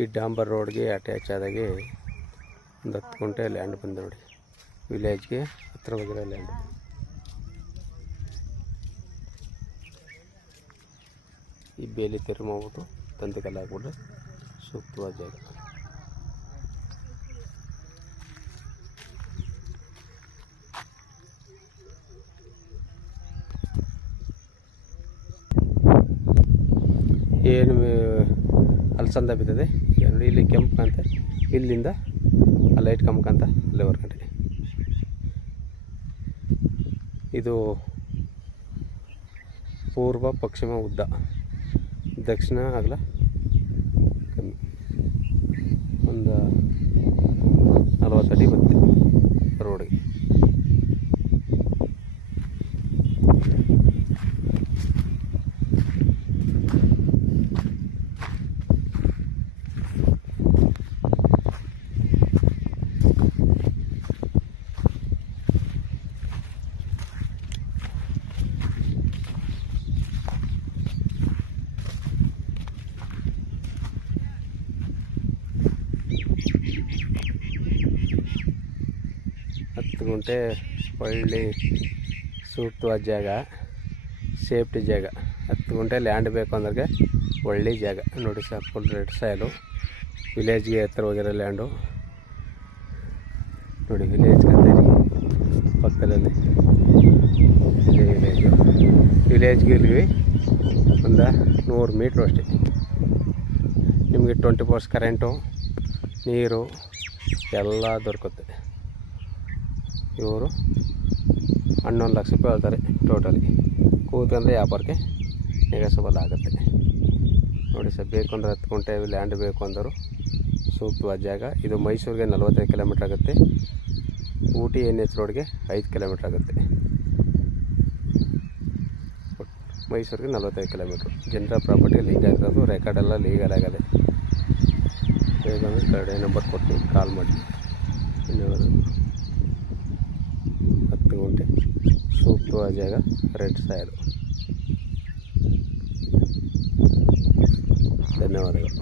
ಈ ಡಾಂಬರ್ ರೋಡ್ಗೆ ಅಟ್ಯಾಚ್ ಆದಾಗೆ ಒಂದು 10 ಗುಂಟೆ ಲ್ಯಾಂಡ್ ಬಂದು ನೋಡಿ. ವಿಲೇಜ್ಗೆ ಹತ್ತಿರವಾಗಿರೋ ಲ್ಯಾಂಡ್. ಈ ಬೇಲಿ ತೆರು ಮಾಡ್ಬಿಟ್ಟು ತಂತಿಕಲ್ಲು ಹಾಕ್ಬಿಟ್ರೆ ಸೂಕ್ತವಾದ ಜಾಗ. ಏನು ಅಲಸಂದ ಬಿತ್ತದೆ ನೋಡಿ. ಇಲ್ಲಿ ಕೆಂಪು ಕಾಂತ, ಇಲ್ಲಿಂದ ಆ ಲೈಟ್ ಕಂಬಕಂತ ಅಲ್ಲೇ ಹೊರ್ಗಡೆ. ಇದು ಪೂರ್ವ ಪಶ್ಚಿಮ ಉದ್ದ, ದಕ್ಷಿಣ ಅಗಲ ಕಮ್ಮಿ. ಒಂದು 40 ಅಡಿ ಬರುತ್ತೆ ರೋಡಿಗೆ. ಹತ್ತು ಗುಂಟೆ ಒಳ್ಳೆ ಸೂಕ್ತವಾದ ಜಾಗ, ಸೇಫ್ಟಿ ಜಾಗ. 10 ಗುಂಟೆ ಲ್ಯಾಂಡ್ ಬೇಕು ಅಂದ್ರೆ ಒಳ್ಳೆ ಜಾಗ ನೋಡಿ ಸರ್. ಫುಲ್ ರೆಡ್ ಸಾಯಿಲು, ವಿಲೇಜ್ಗೆ ಹತ್ತಿರವಾಗಿರೋ ಲ್ಯಾಂಡು ನೋಡಿ. ವಿಲೇಜ್ ಕಂತೀನಿ ಪಕ್ಕದಲ್ಲಿ ವಿಲೇಜ್ಗೆ ಇಲ್ಲಿಗೆ ಒಂದು 100 ಮೀಟ್ರು ಅಷ್ಟೇ. ನಿಮಗೆ 24 hours ಕರೆಂಟು, ನೀರು ಎಲ್ಲ ದೊರಕುತ್ತೆ. ಇವರು 11 ಲಕ್ಷ ರೂಪಾಯಿ ಹೇಳ್ತಾರೆ ಟೋಟಲಿ. ಕೂತ್ಕೊಂಡ್ರೆ ವ್ಯಾಪಾರಕ್ಕೆ ನೆಗೆಸಬಲ್ ಆಗುತ್ತೆ ನೋಡಿ ಸರ್. ಬೇಕು ಅಂದರೆ 10 ಗುಂಟೆ ಲ್ಯಾಂಡ್ ಬೇಕು ಅಂದರು ಸೂಕ್ತವಾದ ಜಾಗ. ಇದು ಮೈಸೂರಿಗೆ 45 ಕಿಲೋಮೀಟ್ರ್ ಆಗುತ್ತೆ. ಊಟಿ NH ರೋಡ್ಗೆ 5 ಕಿಲೋಮೀಟ್ರ್ ಆಗುತ್ತೆ. ಮೈಸೂರಿಗೆ 45 ಕಿಲೋಮೀಟ್ರು. ಜನರಲ್ ಪ್ರಾಪರ್ಟಿ ಲೀಗ್ ಆಗಿರೋದು, ರೆಕಾರ್ಡೆಲ್ಲ ಲೀಗಲ್ ಆಗದೆ. ಬೇಕಂದರೆ ಕಡೆ ನಂಬರ್ ಕೊಡ್ತೀನಿ, ಕಾಲ್ ಮಾಡಿ. ಧನ್ಯವಾದ. 10 ಗುಂಟೆ ಸೂಕ್ತವಾದ ಜಾಗ, ರೆಡ್ ಸಾಯಿಲು. ಧನ್ಯವಾದಗಳು.